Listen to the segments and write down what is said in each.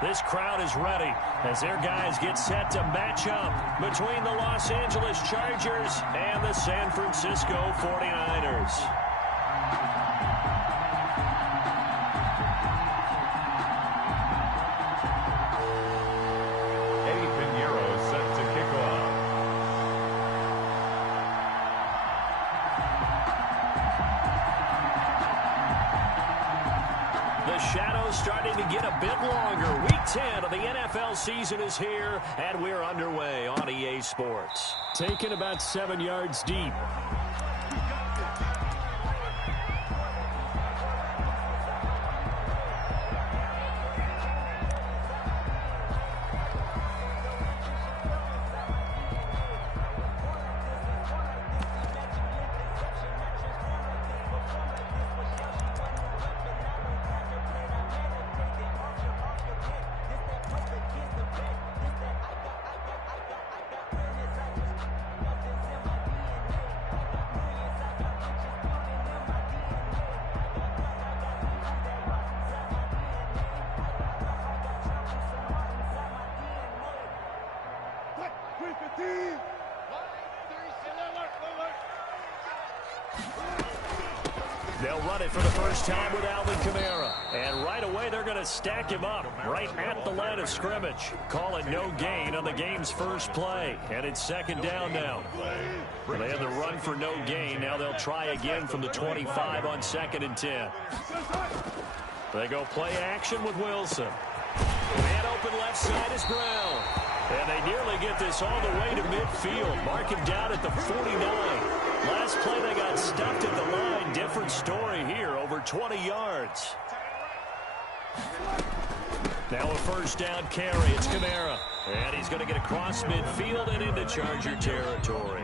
This crowd is ready as their guys get set to match up between the Los Angeles Chargers and the San Francisco 49ers. Starting to get a bit longer. Week 10 of the NFL season is here, and we're underway on EA Sports. Taken about 7 yards deep. They'll run it for the first time with Alvin Kamara. And right away, they're going to stack him up right at the line of scrimmage. Call it no gain on the game's first play. And it's second down now. They had the run for no gain. Now they'll try again from the 25 on 2nd and 10. They go play action with Wilson. Man open left side is Brown. And they nearly get this all the way to midfield. Mark him down at the 49. Last play they got stuffed at the line. Different story here, over 20 yards. Now a first down carry. It's Kamara. And he's going to get across midfield and into Charger territory.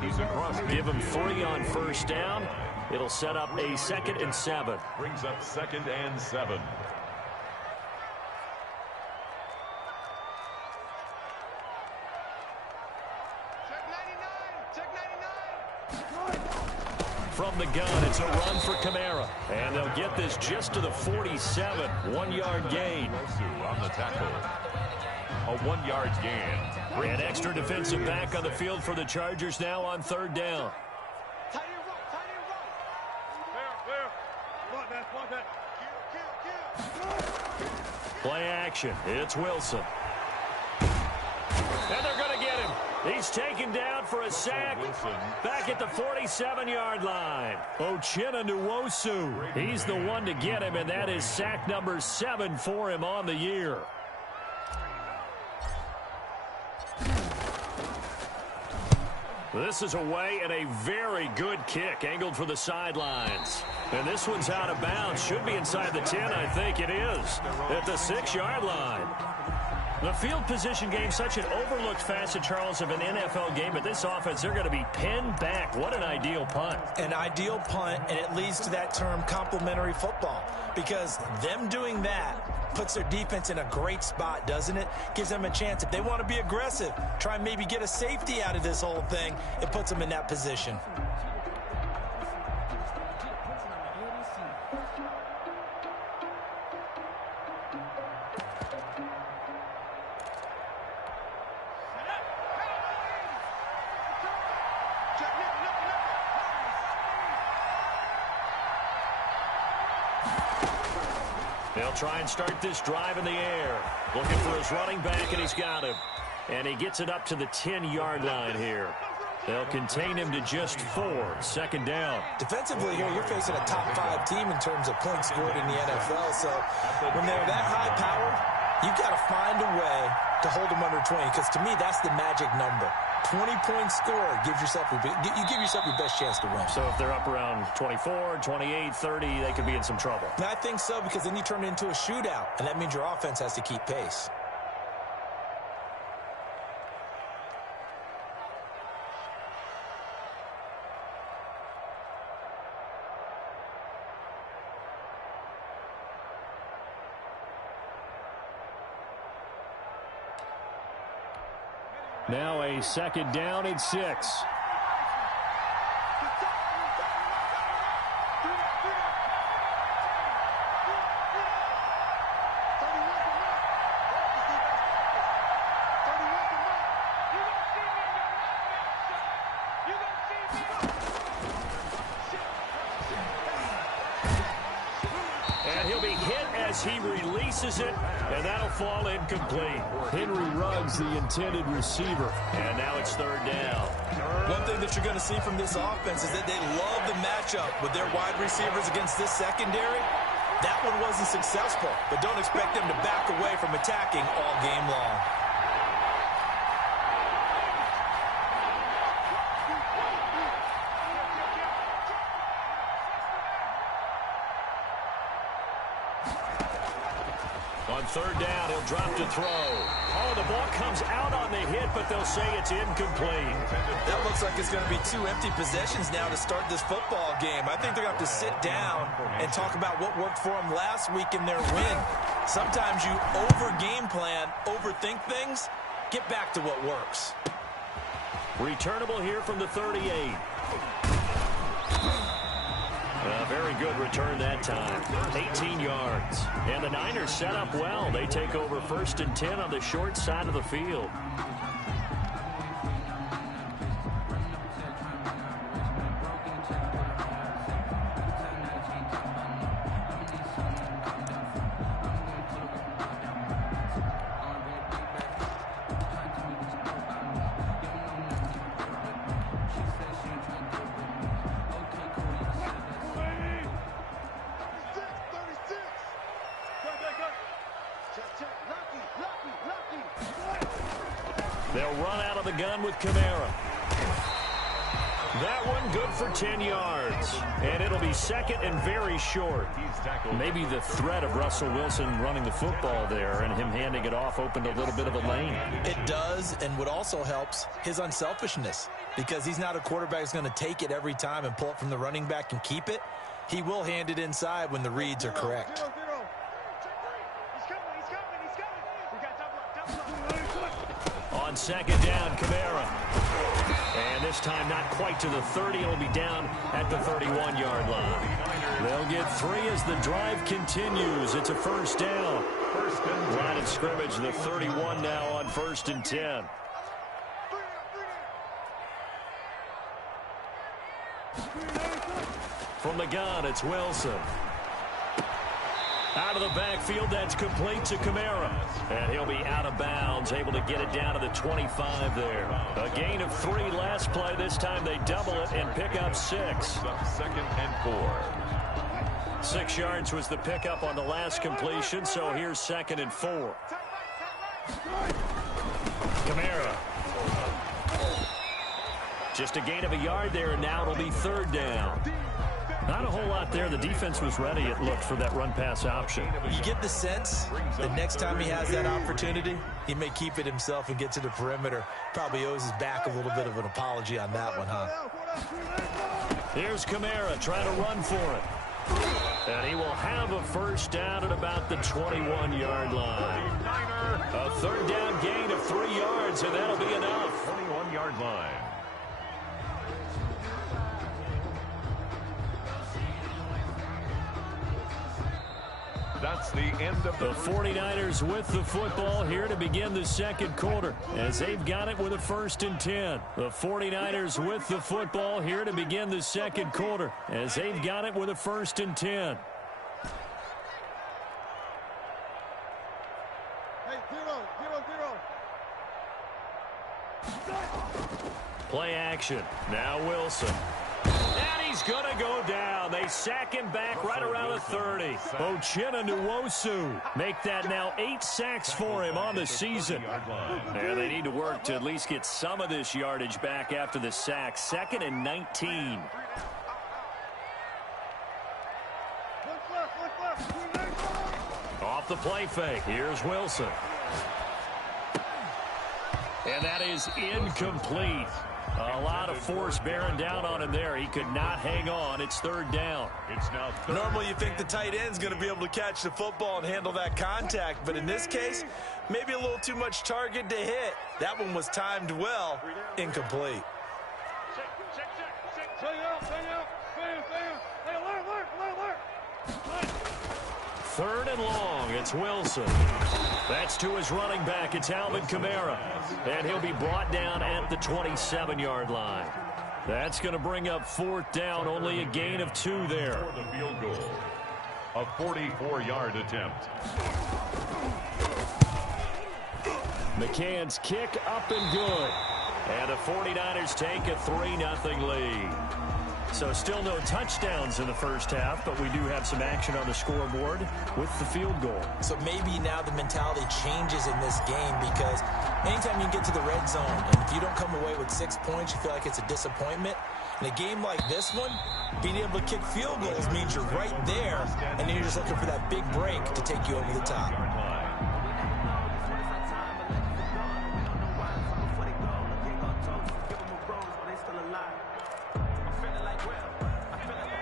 He's across. Give him 3 on first down. It'll set up a 2nd and 7. Brings up 2nd and 7. From the gun, it's a run for Kamara. And they'll get this just to the 47. 1-yard gain. On the tackle. A 1-yard gain. An extra defensive back on the field for the Chargers now on 3rd down. Play action. It's Wilson. And they're going to get him. He's taken down for a sack back at the 47-yard line. Uchenna Nwosu. He's the one to get him, and that is sack number 7 for him on the year. This is away and a very good kick, angled for the sidelines. And this one's out of bounds. Should be inside the 10, I think it is, at the 6-yard line. The field position game, such an overlooked facet, Charles, of an NFL game. But this offense, they're going to be pinned back. What an ideal punt. An ideal punt, and it leads to that term complementary football. Because them doing that puts their defense in a great spot, doesn't it? Gives them a chance. If they want to be aggressive, try and maybe get a safety out of this whole thing, it puts them in that position. They'll try and start this drive in the air. Looking for his running back, and he's got him. And he gets it up to the 10-yard line here. They'll contain him to just 4. 2nd down. Defensively here, you're facing a top 5 team in terms of points scored in the NFL. So when they're that high-powered, you've got to find a way to hold them under 20. Because to me, that's the magic number. 20 points scored gives yourself you give yourself your best chance to win. So if they're up around 24, 28, 30, they could be in some trouble. And I think so, because then you turn it into a shootout, and that means your offense has to keep pace. Now a 2nd down and 6. he releases it, and that'll fall incomplete. Henry Ruggs, the intended receiver. And now it's third down. One thing that you're going to see from this offense is that they love the matchup with their wide receivers against this secondary. That one wasn't successful, but don't expect them to back away from attacking all game long. On third down, he'll drop to throw. Oh, the ball comes out on the hit, but they'll say it's incomplete. That looks like it's going to be 2 empty possessions now to start this football game. I think they're going to have to sit down and talk about what worked for them last week in their win. Sometimes you over-game plan, overthink things. Get back to what works. Returnable here from the 38. A very good return that time. 18 yards. And the Niners set up well. They take over 1st and 10 on the short side of the field. They'll run out of the gun with Kamara. That one good for 10 yards. And it'll be 2nd and very short. Maybe the threat of Russell Wilson running the football there and him handing it off opened a little bit of a lane. It does, and what also helps, his unselfishness. Because he's not a quarterback who's going to take it every time and pull it from the running back and keep it. He will hand it inside when the reads are correct. On 2nd down, Kamara. And this time not quite to the 30. It'll be down at the 31-yard line. They'll get 3 as the drive continues. It's a 1st down. Line of scrimmage, the 31 now on 1st and 10. From the gun, it's Wilson. Out of the backfield, that's complete to Kamara. And he'll be out of bounds, able to get it down to the 25 there. A gain of 3 last play. This time they double it and pick up 6. 2nd and 4. 6 yards was the pickup on the last completion, so here's 2nd and 4. Kamara. Just a gain of a yard there, and now it'll be 3rd down. Not a whole lot there. The defense was ready, it looked, for that run-pass option. You get the sense that next time he has that opportunity, he may keep it himself and get to the perimeter. Probably owes his back a little bit of an apology on that one, huh? Here's Kamara trying to run for it. And he will have a 1st down at about the 21-yard line. A 3rd down gain of 3 yards, and that'll be enough. 21-yard line. That's the end of the 49ers with the football here to begin the 2nd quarter as they've got it with a 1st and 10. The 49ers with the football here to begin the 2nd quarter as they've got it with a 1st and 10. Hey, 0-0-0. Play action. Now Wilson. And he's going to go down. They sack him back right around the 30. Uchenna Nwosu make that now 8 sacks for him on the season. And they need to work to at least get some of this yardage back after the sack. 2nd and 19. Off the play fake. Here's Wilson. And that is incomplete. A lot of force bearing down on him there. He could not hang on. It's 3rd down. It's now Normally you think the tight end's going to be able to catch the football and handle that contact, but in this case, maybe a little too much target to hit. That one was timed well. Incomplete. Third and long. It's Wilson. That's to his running back. It's Alvin Kamara. And he'll be brought down at the 27-yard line. That's going to bring up 4th down. Only a gain of 2 there. For the field goal. A 44-yard attempt. McCann's kick up and good. And the 49ers take a 3-0 lead. So still no touchdowns in the first half, but we do have some action on the scoreboard with the field goal. So maybe now the mentality changes in this game, because anytime you get to the red zone and if you don't come away with 6 points, you feel like it's a disappointment. In a game like this one, being able to kick field goals means you're right there, and then you're just looking for that big break to take you over the top.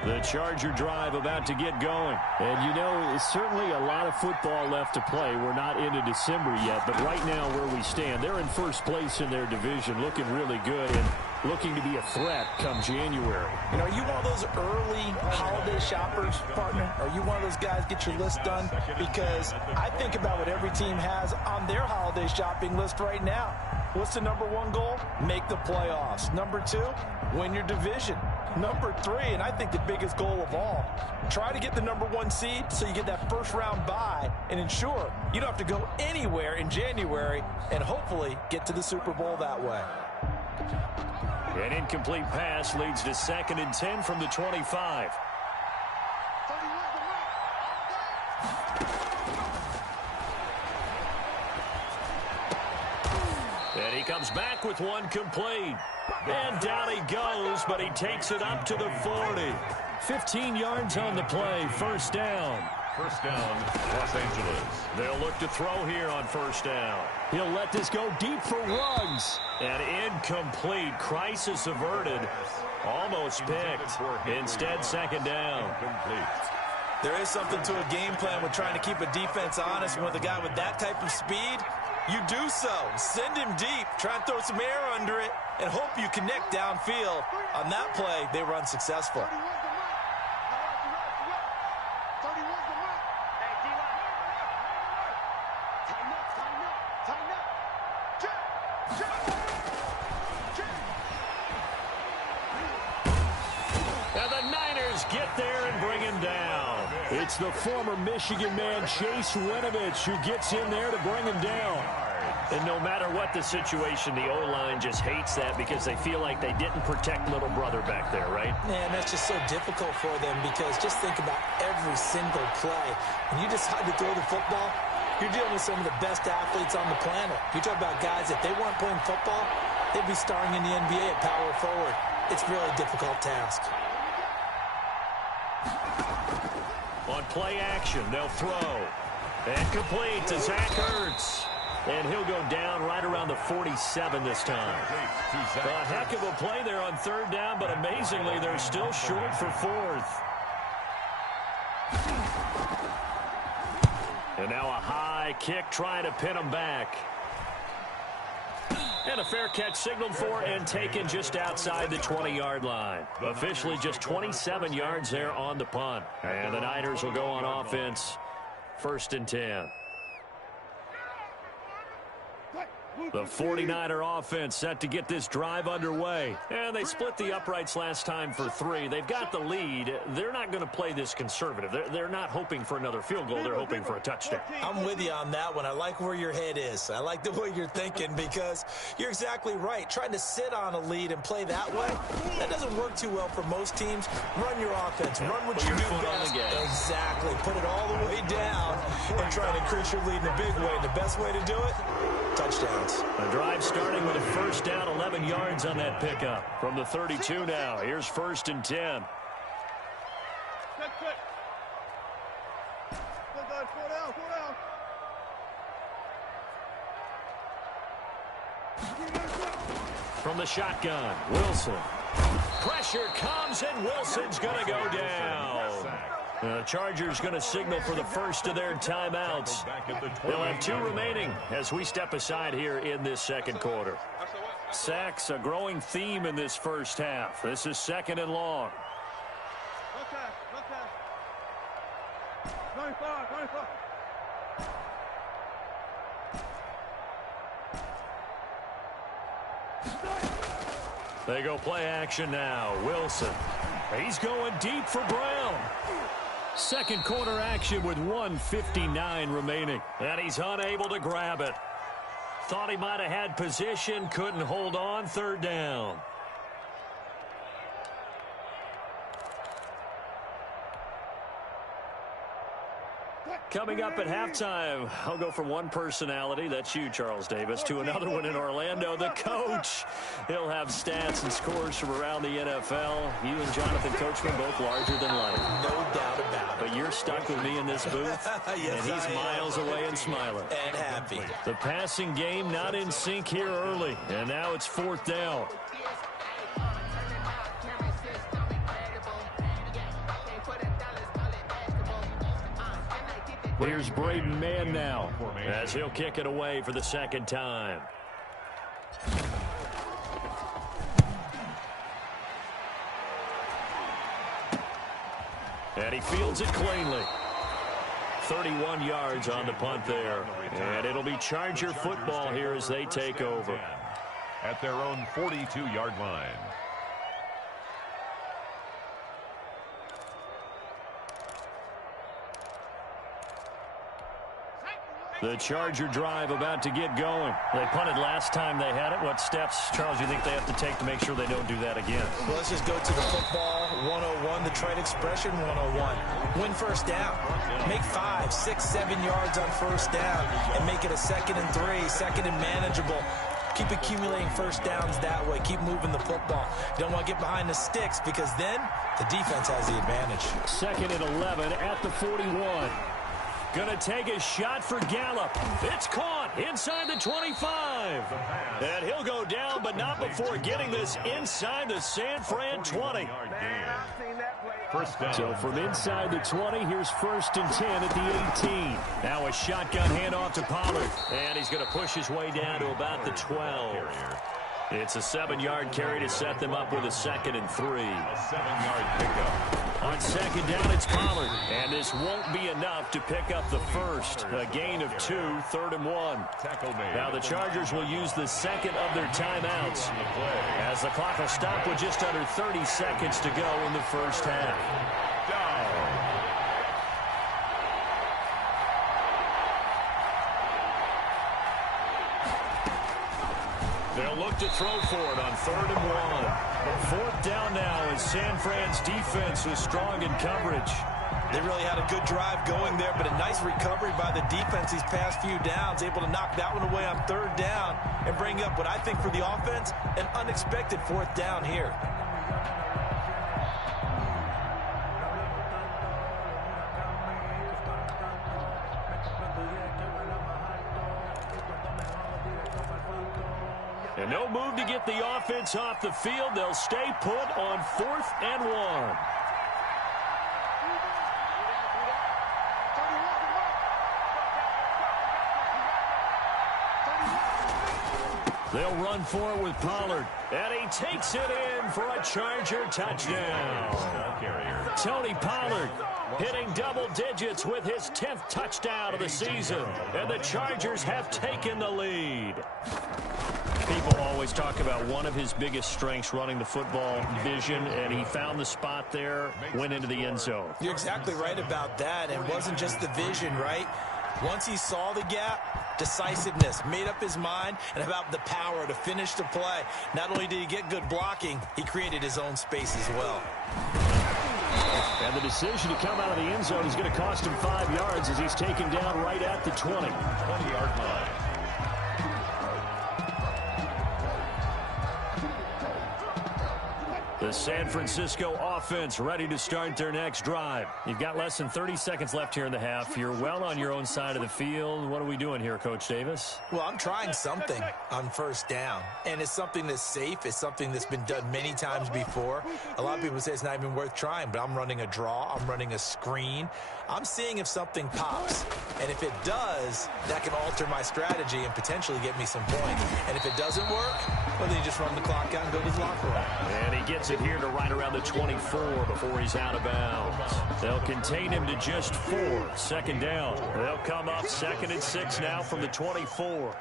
The Charger drive about to get going. And, you know, it's certainly a lot of football left to play. We're not into December yet, but right now where we stand, they're in first place in their division, looking really good and looking to be a threat come January. You know, are you one of those early holiday shoppers, partner? Are you one of those guys get your list done? Because I think about what every team has on their holiday shopping list right now. What's the number one goal? Make the playoffs. Number 2, win your division. Number 3, and I think the biggest goal of all, try to get the number 1 seed so you get that first round bye and ensure you don't have to go anywhere in January and hopefully get to the Super Bowl that way. An incomplete pass leads to 2nd and 10 from the 25. And he comes back with one complete. And down he goes, but he takes it up to the 40. 15 yards on the play, first down. First down, Los Angeles. They'll look to throw here on first down. He'll let this go deep for Ruggs. And incomplete. Crisis averted. Almost picked. Instead, 2nd down. There is something to a game plan with trying to keep a defense honest. With a guy with that type of speed, you do so. Send him deep. Try and throw some air under it and hope you connect downfield. On that play, they were unsuccessful. And the Niners get there and bring him down. It's the former Michigan man, Chase Winovich, who gets in there to bring him down. And no matter what the situation, the O-line just hates that because they feel like they didn't protect little brother back there, right? Man, that's just so difficult for them, because just think about every single play. When you decide to throw the football, you're dealing with some of the best athletes on the planet. You talk about guys, if they weren't playing football, they'd be starring in the NBA at power forward. It's really a difficult task. On play action, they'll throw. And complete to Zach Ertz. And he'll go down right around the 47 this time. A heck of a play there on 3rd down, but amazingly, they're still short for 4th. And now a high kick trying to pin them back. And a fair catch signaled for and taken just outside the 20-yard line. Officially just 27 yards there on the punt. And the Niners will go on offense, 1st and 10. The 49er offense set to get this drive underway. And they split the uprights last time for 3. They've got the lead. They're not going to play this conservative. They're not hoping for another field goal. They're hoping for a touchdown. I'm with you on that one. I like where your head is. I like the way you're thinking, because you're exactly right. Trying to sit on a lead and play that way, that doesn't work too well for most teams. Run your offense. Run what you do best. Exactly. Put it all the way down and try to increase your lead in a big way. And the best way to do it, touchdowns. A drive starting with a first down, 11 yards on that pickup. From the 32 now, here's 1st and 10. From the shotgun, Wilson. Pressure comes, and Wilson's going to go down. The Chargers going to signal for the first of their timeouts. They'll have 2 remaining as we step aside here in this 2nd quarter. Sacks, a growing theme in this first half. This is 2nd and long. They go play action now. Wilson. He's going deep for Brown. Second quarter action with 1:59 remaining. And he's unable to grab it. Thought he might have had position, couldn't hold on. Third down. Coming up at halftime, I'll go from one personality, that's you, Charles Davis, to another one in Orlando, the coach. He'll have stats and scores from around the NFL. You and Jonathan Coachman both larger than life. No doubt about it. But you're stuck with me in this booth, Yes, and he's miles away and smiling. And happy. The passing game not in sync here early, and now it's fourth down. Here's Braden Mann now as he'll kick it away for the second time. And he fields it cleanly. 31 yards on the punt there. And it'll be Charger football here as they take over. At their own 42-yard line. The Charger drive about to get going. They punted last time they had it. What steps, Charles, do you think they have to take to make sure they don't do that again? Well, let's just go to the football 101, the trade expression 101. Win first down. Make 5, 6, 7 yards on first down and make it a 2nd and 3, second and manageable. Keep accumulating first downs that way. Keep moving the football. You don't want to get behind the sticks because then the defense has the advantage. 2nd and 11 at the 41. Gonna take a shot for Gallup. It's caught inside the 25. And he'll go down, but not before getting this inside the San Fran 20. First down. So from inside the 20, here's 1st and 10 at the 18. Now a shotgun handoff to Pollard. And he's going to push his way down to about the 12. It's a 7-yard carry to set them up with a 2nd and 3. A 7-yard pickup. On 2nd down, it's Pollard. And this won't be enough to pick up the first. A gain of 2, 3rd and 1. Now the Chargers will use the second of their timeouts as the clock will stop with just under 30 seconds to go in the first half. They'll look to throw for it on 3rd and 1. 4th down now as San Fran's defense was strong in coverage. They really had a good drive going there, but a nice recovery by the defense these past few downs, able to knock that one away on 3rd down and bring up what I think for the offense, an unexpected 4th down here. And no move to get the offense off the field. They'll stay put on 4th and 1. They'll run for it with Pollard. And he takes it in for a Charger touchdown. Tony Pollard hitting double digits with his 10th touchdown of the season. And the Chargers have taken the lead. People always talk about one of his biggest strengths running the football, vision, and he found the spot there, went into the end zone. You're exactly right about that. And it wasn't just the vision, right? Once he saw the gap, decisiveness, made up his mind, and about the power to finish the play. Not only did he get good blocking, he created his own space as well. And the decision to come out of the end zone is going to cost him 5 yards as he's taken down right at the 20-yard line. The San Francisco offense ready to start their next drive. You've got less than 30 seconds left here in the half. You're well on your own side of the field. What are we doing here, Coach Davis? Well, I'm trying something on 1st down, and it's something that's safe. It's something that's been done many times before. A lot of people say it's not even worth trying, but I'm running a draw. I'm running a screen. I'm seeing if something pops, and if it does, that can alter my strategy and potentially get me some points. And if it doesn't work, well, then you just run the clock out and go to the locker room. And he gets it here to right around the 24 before he's out of bounds. They'll contain him to just 4. 2nd down. They'll come up 2nd and 6 now from the 24.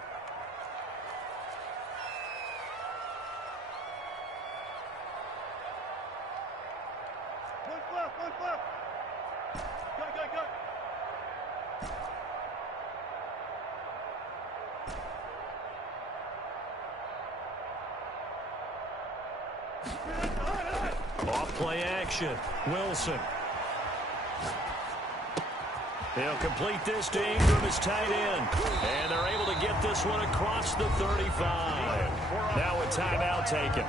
Off play action. Wilson. He'll complete this to Ingram, his tight end. And they're able to get this one across the 35. Now a timeout taken.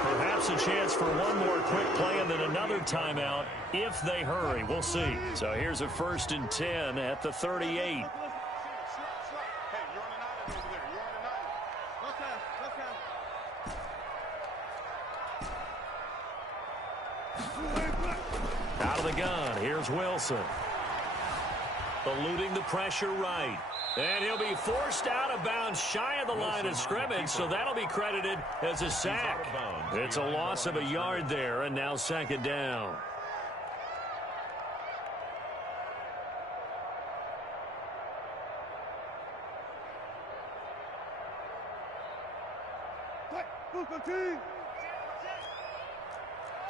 Perhaps a chance for one more quick play and then another timeout if they hurry. We'll see. So here's a 1st and 10 at the 38. Out of the gun, here's Wilson. Eluding the pressure right. And he'll be forced out of bounds shy of the line of scrimmage, so that'll be credited as a sack. It's a loss of a yard there, and now 2nd down.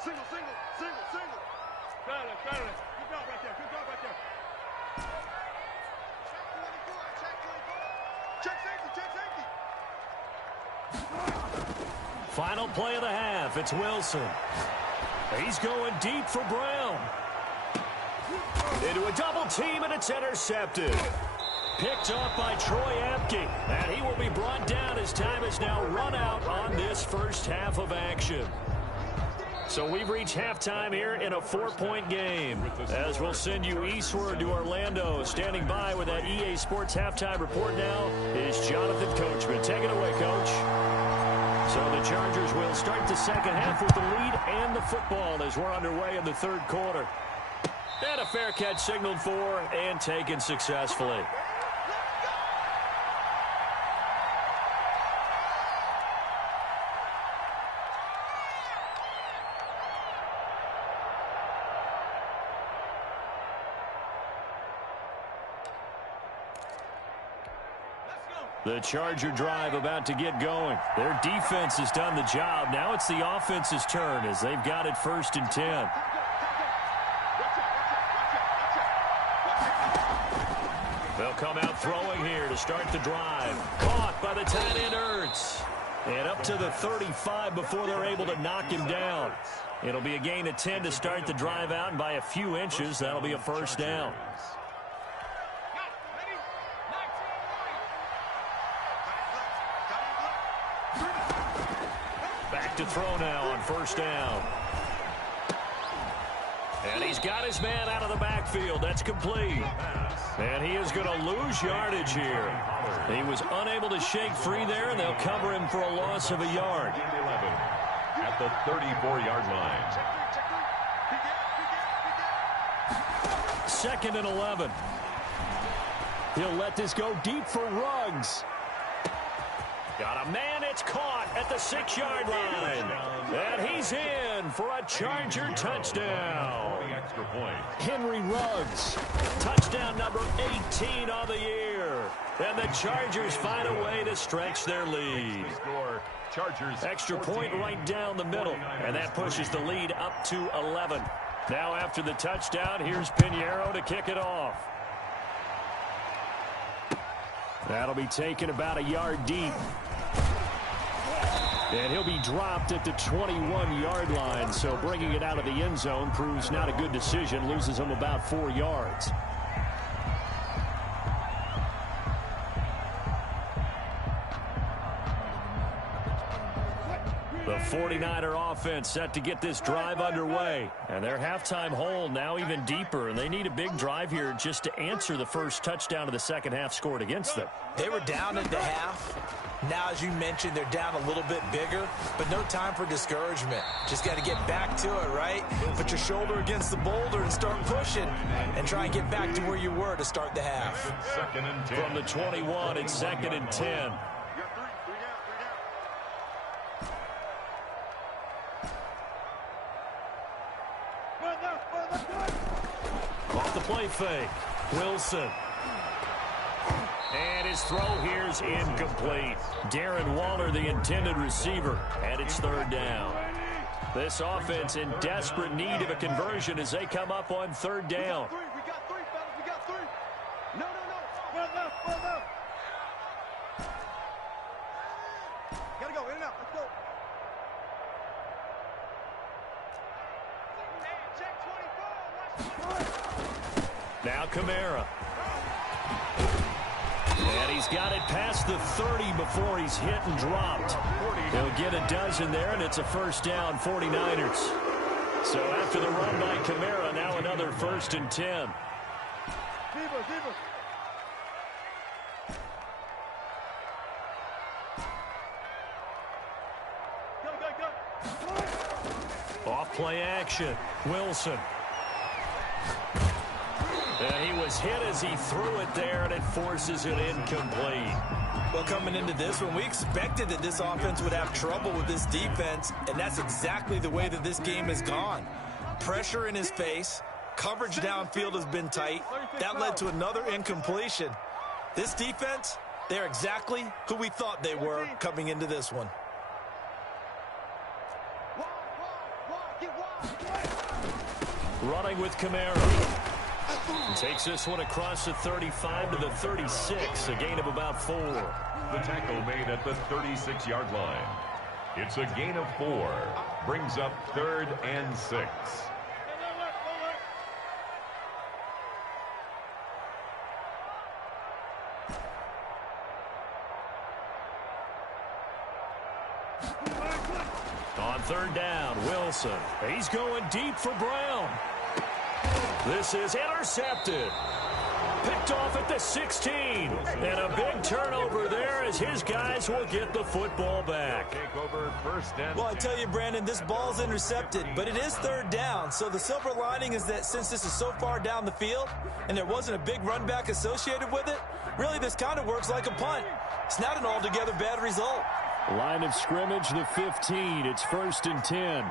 Single. Got it. Good job right there. Check safety. Final play of the half. It's Wilson. He's going deep for Brown. Into a double team, and it's intercepted. Picked up by Troy Apke. And he will be brought down as time is now run out on this first half of action. So we've reached halftime here in a 4-point game. As we'll send you eastward to Orlando. Standing by with that EA Sports halftime report now is Jonathan Coachman. Take it away, Coach. So the Chargers will start the second half with the lead and the football as we're underway in the 3rd quarter. And a fair catch signaled for and taken successfully. The Charger drive about to get going. Their defense has done the job. Now it's the offense's turn as they've got it 1st and 10. They'll come out throwing here to start the drive. Caught by the tight end Ertz. And up to the 35 before they're able to knock him down. It'll be a gain of 10 to start the drive out, and by a few inches, that'll be a 1st down. To throw now on 1st down. And he's got his man out of the backfield. That's complete. And he is going to lose yardage here. He was unable to shake free there, and they'll cover him for a loss of a yard. At the 34-yard line. 2nd and 11. He'll let this go deep for Ruggs. Got a man, it's caught at the 6-yard line. And he's in for a Charger touchdown. Extra point. Henry Ruggs, touchdown number 18 on the year. And the Chargers find a way to stretch their lead. Chargers. Extra point right down the middle. And that pushes the lead up to 11. Now after the touchdown, here's Pinheiro to kick it off. That'll be taken about a yard deep. And he'll be dropped at the 21-yard line, so bringing it out of the end zone proves not a good decision, loses him about 4 yards. The 49er offense set to get this drive underway. And their halftime hole now even deeper, and they need a big drive here just to answer the first touchdown of the second half scored against them. They were down at the half. Now, as you mentioned, they're down a little bit bigger, but no time for discouragement. Just got to get back to it, right? Put your shoulder against the boulder and start pushing and try and get back to where you were to start the half. 2nd and 10. From the 21, it's 2nd and 10. Off the play fake. Wilson. And his throw here's incomplete. Darren Waller, the intended receiver, and it's 3rd down. This offense in desperate need of a conversion as they come up on 3rd down. We got 3, fellas. We got 3. No. Well left. Gotta go. In and out. Let's go. Now Kamara. And he's got it past the 30 before he's hit and dropped. He'll get a dozen there, and it's a first down, 49ers. So after the run by Kamara, now another 1st and 10. Off play action. Wilson. And he was hit as he threw it there, and it forces it incomplete. Well, coming into this one, we expected that this offense would have trouble with this defense, and that's exactly the way that this game has gone. Pressure in his face. Coverage downfield has been tight. That led to another incompletion. This defense, they're exactly who we thought they were coming into this one. Running with Kamara. Takes this one across the 35 to the 36, a gain of about 4. The tackle made at the 36-yard line. It's a gain of 4. Brings up 3rd and 6. On 3rd down, Wilson. He's going deep for Brown. This is intercepted. Picked off at the 16. And a big turnover there as his guys will get the football back. Take over 1st and 10. Well, I tell you, Brandon, this ball's intercepted, but it is 3rd down. So the silver lining is that since this is so far down the field and there wasn't a big run back associated with it, really this kind of works like a punt. It's not an altogether bad result. Line of scrimmage, the 15. It's 1st and 10.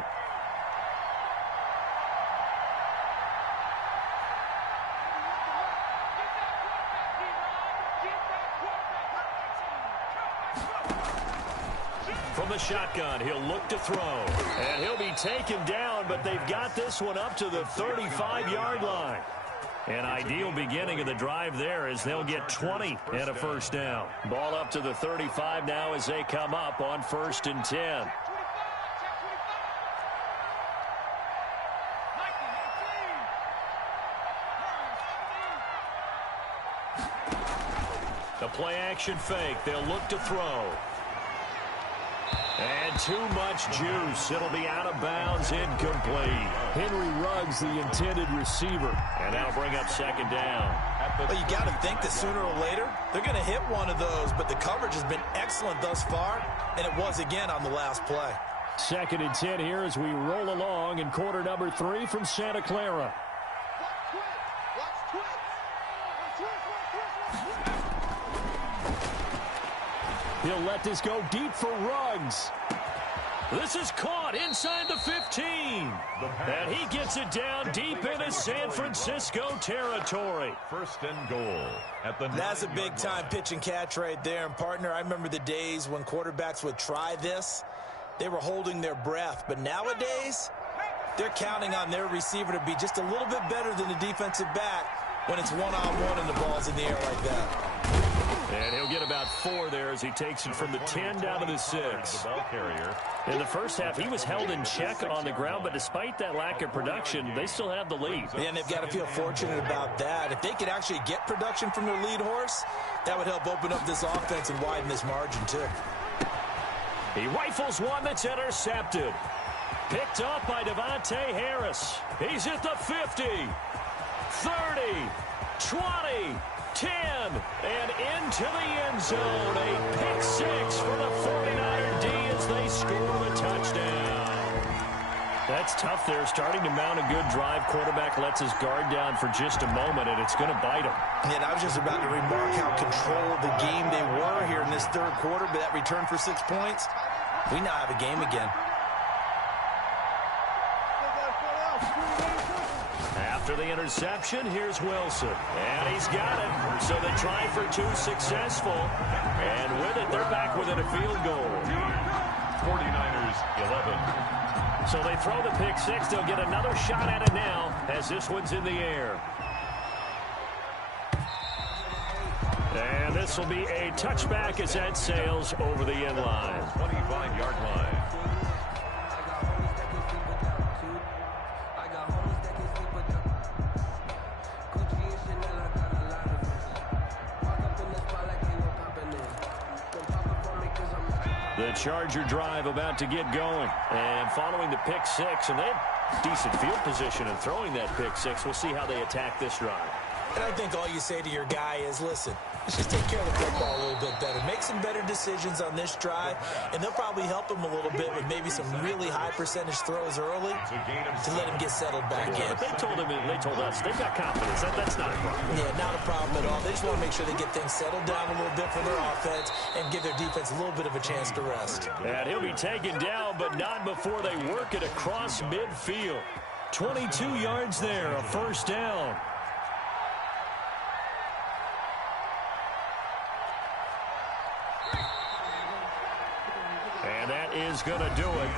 From the shotgun, he'll look to throw. And he'll be taken down, but they've got this one up to the 35-yard line. An ideal beginning of the drive there as they'll get 20 and a first down. Ball up to the 35 now as they come up on 1st and 10. The play action fake. They'll look to throw. And too much juice. It'll be out of bounds, incomplete. Henry Ruggs, the intended receiver. And that'll bring up 2nd down. Well, you got to think that sooner or later they're going to hit one of those, but the coverage has been excellent thus far, and it was again on the last play. 2nd and 10 here as we roll along in quarter number 3 from Santa Clara. He'll let this go deep for Ruggs. This is caught inside the 15. And he gets it down deep into San Francisco territory. 1st and goal. That's a big-time pitch and catch right there. And, partner, I remember the days when quarterbacks would try this. They were holding their breath. But nowadays, they're counting on their receiver to be just a little bit better than the defensive back when it's one-on-one and the ball's in the air like that. And he'll get about 4 there as he takes it from the 10 down to the 6. In the first half, he was held in check on the ground, but despite that lack of production, they still have the lead. And they've got to feel fortunate about that. If they could actually get production from their lead horse, that would help open up this offense and widen this margin, too. He rifles one that's intercepted. Picked up by Devontae Harris. He's at the 50, 30, 20, 10, and into the end zone. A pick 6 for the 49er D as they score the touchdown. That's tough there. Starting to mount a good drive. Quarterback lets his guard down for just a moment, and it's going to bite him. And I was just about to remark how controlled the game they were here in this 3rd quarter, but that return for 6 points, we now have a game again. After the interception, here's Wilson. And he's got it. So the try for 2 successful. And with it, they're back within a field goal. 49ers 11. So they throw the pick 6. They'll get another shot at it now as this one's in the air. And this will be a touchback as that sails over the end line. 25-yard line. The Charger drive about to get going. And following the pick six, and they have decent field position in throwing that pick six. We'll see how they attack this drive. And I think all you say to your guy is, listen, let's just take care of the football a little bit better. Make some better decisions on this drive, and they'll probably help him a little bit with maybe some really high percentage throws early to let him get settled back in. But they told us they've got confidence. That's not a problem. Yeah, not a problem at all. They just want to make sure they get things settled down a little bit for their offense and give their defense a little bit of a chance to rest. And he'll be taken down, but not before they work it across midfield. 22 yards there, a first down. And that is going to do it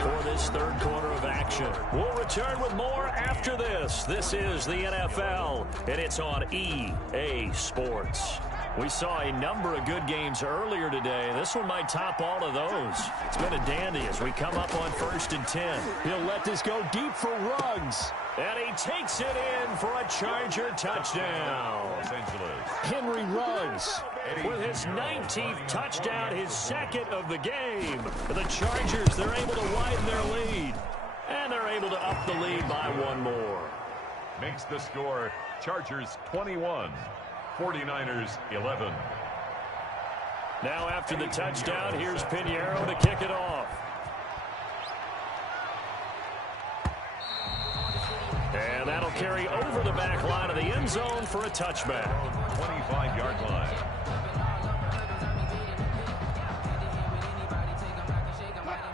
for this third quarter of action. We'll return with more after this. This is the NFL, and it's on EA Sports. We saw a number of good games earlier today. This one might top all of those. It's been a dandy as we come up on 1st and 10. He'll let this go deep for Ruggs. And he takes it in for a Charger touchdown. Los Angeles. Henry Ruggs. With his 19th touchdown, his second of the game. The Chargers, they're able to widen their lead. And they're able to up the lead by one more. Makes the score Chargers 21, 49ers 11. Now after the touchdown, here's Pinheiro to kick it off. And that'll carry over the back line of the end zone for a touchback. 25-yard line.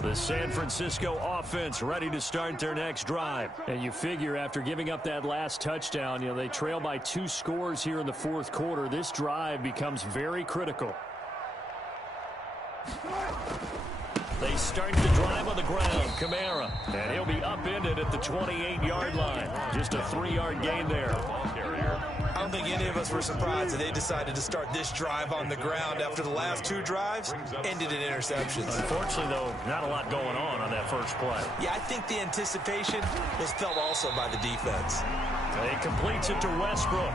The San Francisco offense ready to start their next drive. And you figure after giving up that last touchdown, they trail by 2 scores here in the fourth quarter. This drive becomes very critical. They start the drive on the ground. Kamara. And he'll be upended at the 28-yard line. Just a 3-yard gain there. I don't think any of us were surprised that they decided to start this drive on the ground after the last 2 drives ended in interceptions. Unfortunately, though, not a lot going on that first play. Yeah, I think the anticipation was felt also by the defense. He completes it to Westbrook.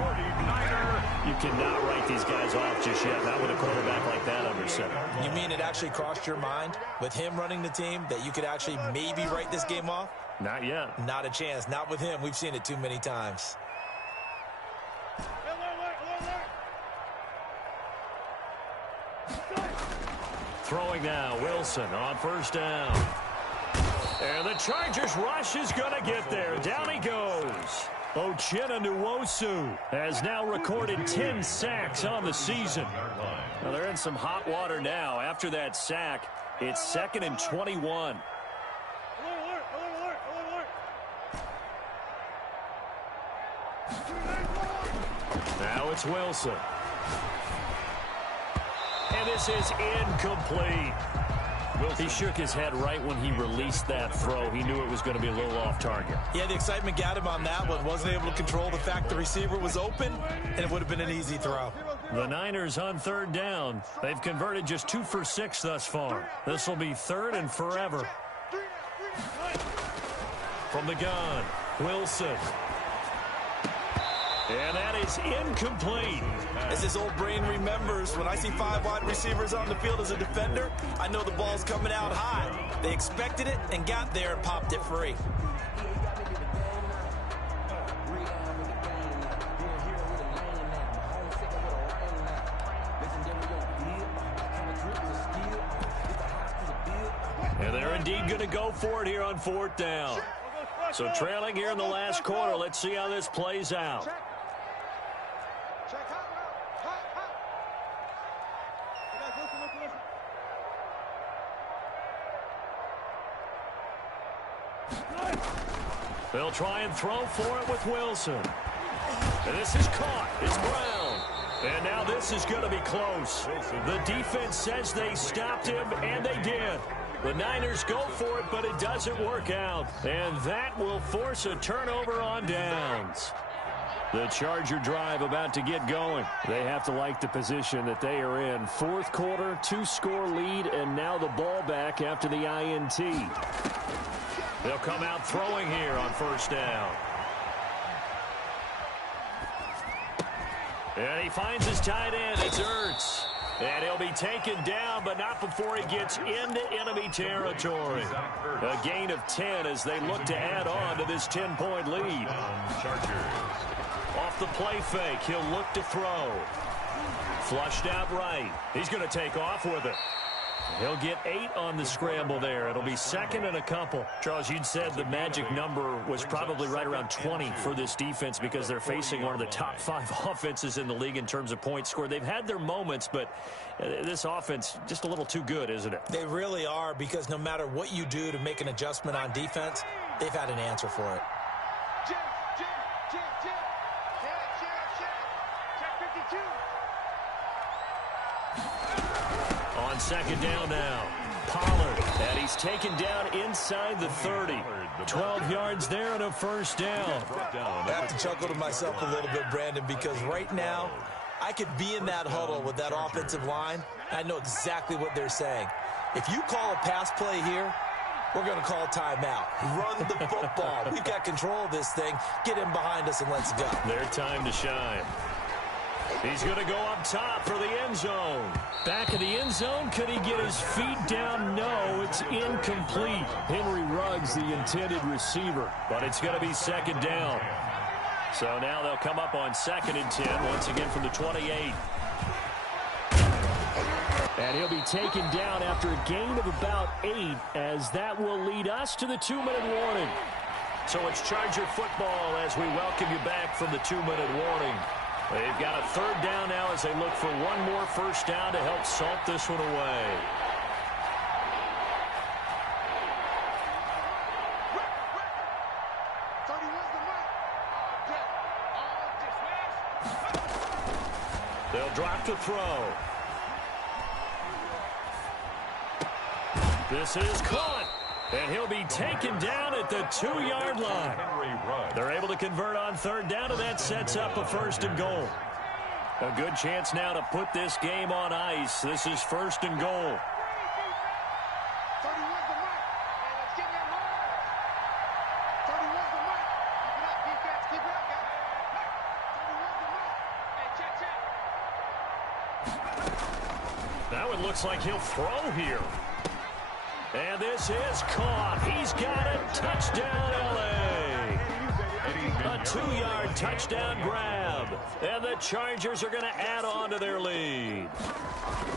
You cannot write these guys off just yet, not with a quarterback like that under center. You mean it actually crossed your mind with him running the team that you could actually maybe write this game off? Not yet. Not a chance. Not with him. We've seen it too many times. Throwing now, Wilson on first down. And the Chargers rush is going to get there. Down he goes. Uchenna Nwosu has now recorded 10 sacks on the season. Now they're in some hot water now. After that sack, it's 2nd and 21. Now it's Wilson. And this is incomplete. He shook his head right when he released that throw. He knew it was going to be a little off target. Yeah, the excitement got him on that one. Wasn't able to control the fact the receiver was open, and it would have been an easy throw. The Niners on 3rd down. They've converted just 2 for 6 thus far. This will be 3rd and forever. From the gun, Wilson. And that is incomplete. As his old brain remembers, when I see 5 wide receivers on the field as a defender, I know the ball's coming out high. They expected it and got there and popped it free. And they're indeed going to go for it here on 4th down. So trailing here in the last quarter. Let's see how this plays out. They'll try and throw for it with Wilson. And this is caught. It's Brown. And now this is going to be close. The defense says they stopped him, and they did. The Niners go for it, but it doesn't work out. And that will force a turnover on downs. The Charger drive about to get going. They have to like the position that they are in. Fourth quarter, 2-score lead, and now the ball back after the INT. They'll come out throwing here on first down. And he finds his tight end. It's Ertz. And he'll He'll be taken down, but not before he gets into enemy territory. A gain of 10 as they look to add on to this 10-point lead. Off the play fake, he'll look to throw. Flushed out right. He's going to take off with it. He'll get 8 on the scramble there. It'll be second and a couple. Charles, you'd said the magic number was probably right around 20 for this defense because they're facing one of the top 5 offenses in the league in terms of points scored. They've had their moments, but this offense just a little too good, isn't it? They really are, because no matter what you do to make an adjustment on defense, they've had an answer for it. On second down now, Pollard, and he's taken down inside the 30. 12 yards there and a first down. I have to chuckle to myself a little bit, Brandon, because right now I could be in that huddle with that offensive line. I know exactly what they're saying. If you call a pass play here, we're going to call a timeout. Run the football. We've got control of this thing. Get in behind us and let's go. Their time to shine. He's going to go up top for the end zone. Back of the end zone. Could he get his feet down? No, it's incomplete. Henry Ruggs, the intended receiver, but it's going to be second down. So now they'll come up on 2nd and 10, once again from the 28. And he'll be taken down after a gain of about 8, as that will lead us to the 2-minute warning. So it's Charger football as we welcome you back from the 2-minute warning. They've got a third down now as they look for one more first down to help salt this one away. They'll drop to throw. This is caught. And he'll be taken down at the 2-yard line. They're able to convert on third down, and that sets up a first and goal. A good chance now to put this game on ice. This is first and goal. Now it looks like he'll throw here. And this is caught. He's got it. Touchdown, L.A. A 2-yard touchdown grab. And the Chargers are going to add on to their lead.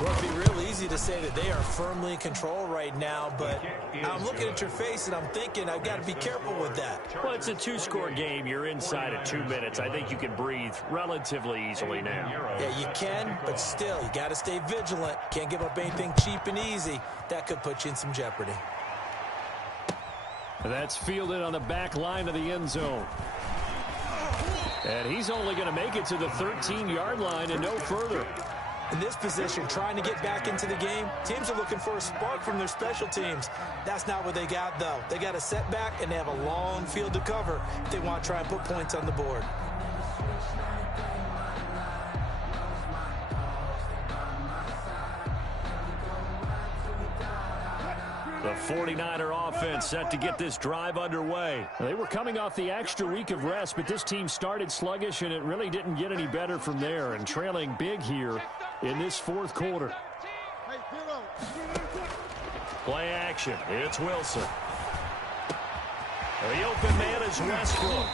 Well, it'd be real easy to say that they are firmly in control right now, but I'm looking at your face and I'm thinking I've got to be careful with that. Well, it's a 2-score game. You're inside of 2 minutes. I think you can breathe relatively easily now. Yeah, you can, but still, you got to stay vigilant. Can't give up anything cheap and easy. That could put you in some jeopardy. That's fielded on the back line of the end zone. And he's only going to make it to the 13-yard line and no further. In this position, trying to get back into the game, teams are looking for a spark from their special teams. That's not what they got, though. They got a setback, and they have a long field to cover if they want to try and put points on the board. The 49er offense set to get this drive underway. They were coming off the extra week of rest, but this team started sluggish, and it really didn't get any better from there, and trailing big here in this fourth quarter. Play action. It's Wilson. The open man is Westbrook.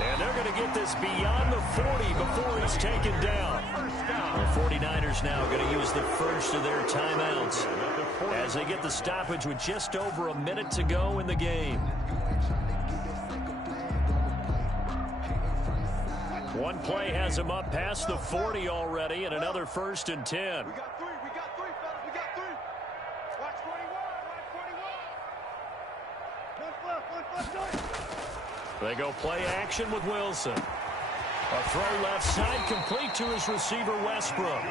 And they're going to get this beyond the 40 before he's taken down. The 49ers now going to use the first of their timeouts as they get the stoppage with just over a minute to go in the game. One play has him up past the 40 already, and another 1st and 10. We got three, fellas. We got 3. Watch 41, watch 41. One left. They go play action with Wilson. A throw left side complete to his receiver, Westbrook.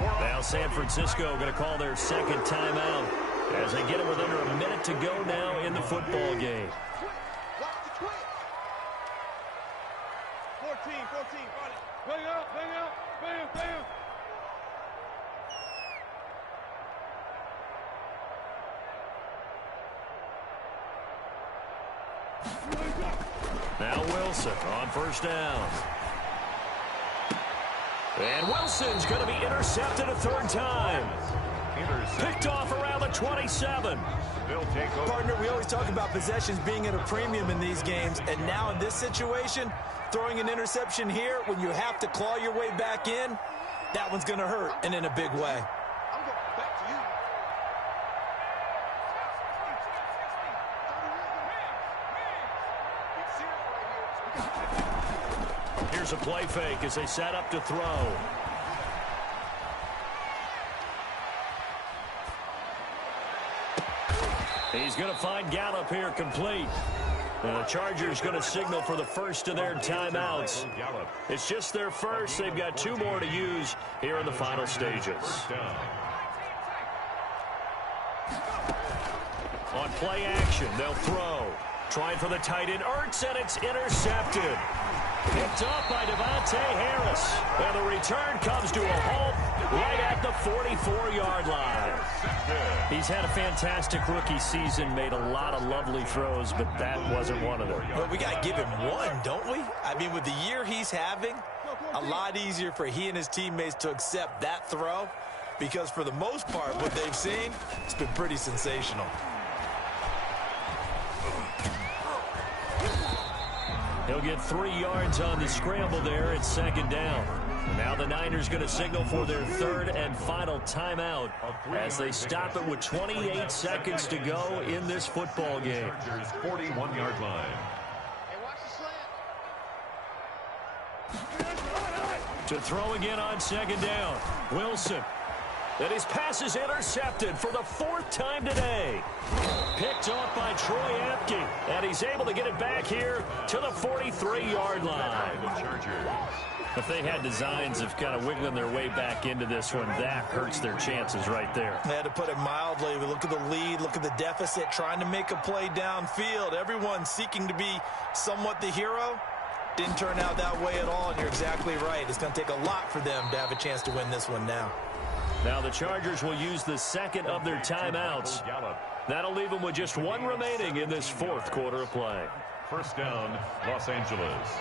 Now San Francisco going to call their second timeout as they get it with under a minute to go now in the football game. Watch the twitch. 14. Got it. Bang out. Bam. Now Wilson on first down. And Wilson's going to be intercepted a third time. 27. They'll take over. Partner, we always talk about possessions being at a premium in these games, and now in this situation, throwing an interception here when you have to claw your way back in, that one's going to hurt, and in a big way. I'm going back to you. Here's a play fake as they set up to throw. He's going to find Gallup here complete. And the Chargers going to signal for the first of their timeouts. It's just their first. They've got 2 more to use here in the final stages. On play action, they'll throw. Trying for the tight end, Ertz, and it's intercepted. Picked up by Devontae Harris. And the return comes to a halt right at the 44-yard line. He's had a fantastic rookie season, made a lot of lovely throws, but that wasn't one of them. But we got to give him one, don't we? I mean, with the year he's having, a lot easier for he and his teammates to accept that throw, because for the most part, what they've seen, it's been pretty sensational. He'll get 3 yards on the scramble there at second down. Now the Niners going to signal for their 3rd and final timeout as they stop it with 28 seconds to go in this football game. 41-yard line. To throw again on second down. Wilson. And his pass is intercepted for the 4th time today. Picked off by Troy Apke. And he's able to get it back here to the 43-yard line. If they had designs of kind of wiggling their way back into this one, that hurts their chances right there. They had to put it mildly. We look at the lead, look at the deficit, trying to make a play downfield. Everyone seeking to be somewhat the hero. Didn't turn out that way at all, and you're exactly right. It's going to take a lot for them to have a chance to win this one now. Now the Chargers will use the 2nd of their timeouts. That'll leave them with just 1 remaining in this 4th quarter of play. First down, Los Angeles.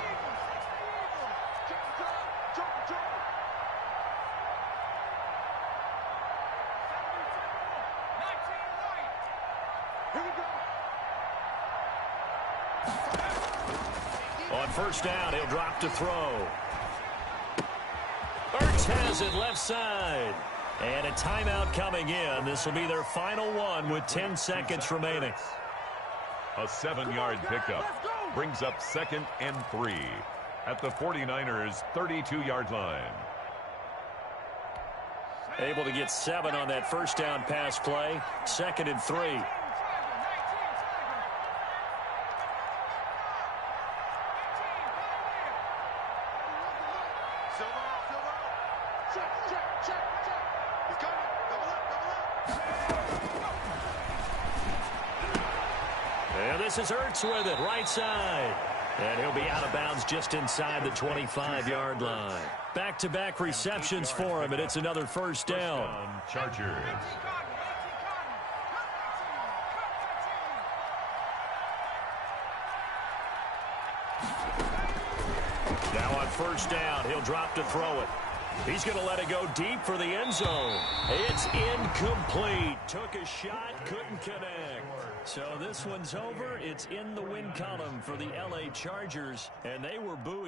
On first down, he'll drop to throw. Ertz has it left side. And a timeout coming in. This will be their final one with 10 seconds remaining. A 7-yard pickup brings up 2nd and 3 at the 49ers' 32-yard line. Able to get 7 on that first down pass play. 2nd and 3. And this is Ertz with it, right side. And he'll be out of bounds just inside the 25-yard line. Back-to-back receptions for him, and it's another first down. Chargers. Now on first down, he'll drop to throw it. He's going to let it go deep for the end zone. It's incomplete. Took a shot, couldn't connect. So this one's over. It's in the win column for the LA Chargers, and they were buoyed.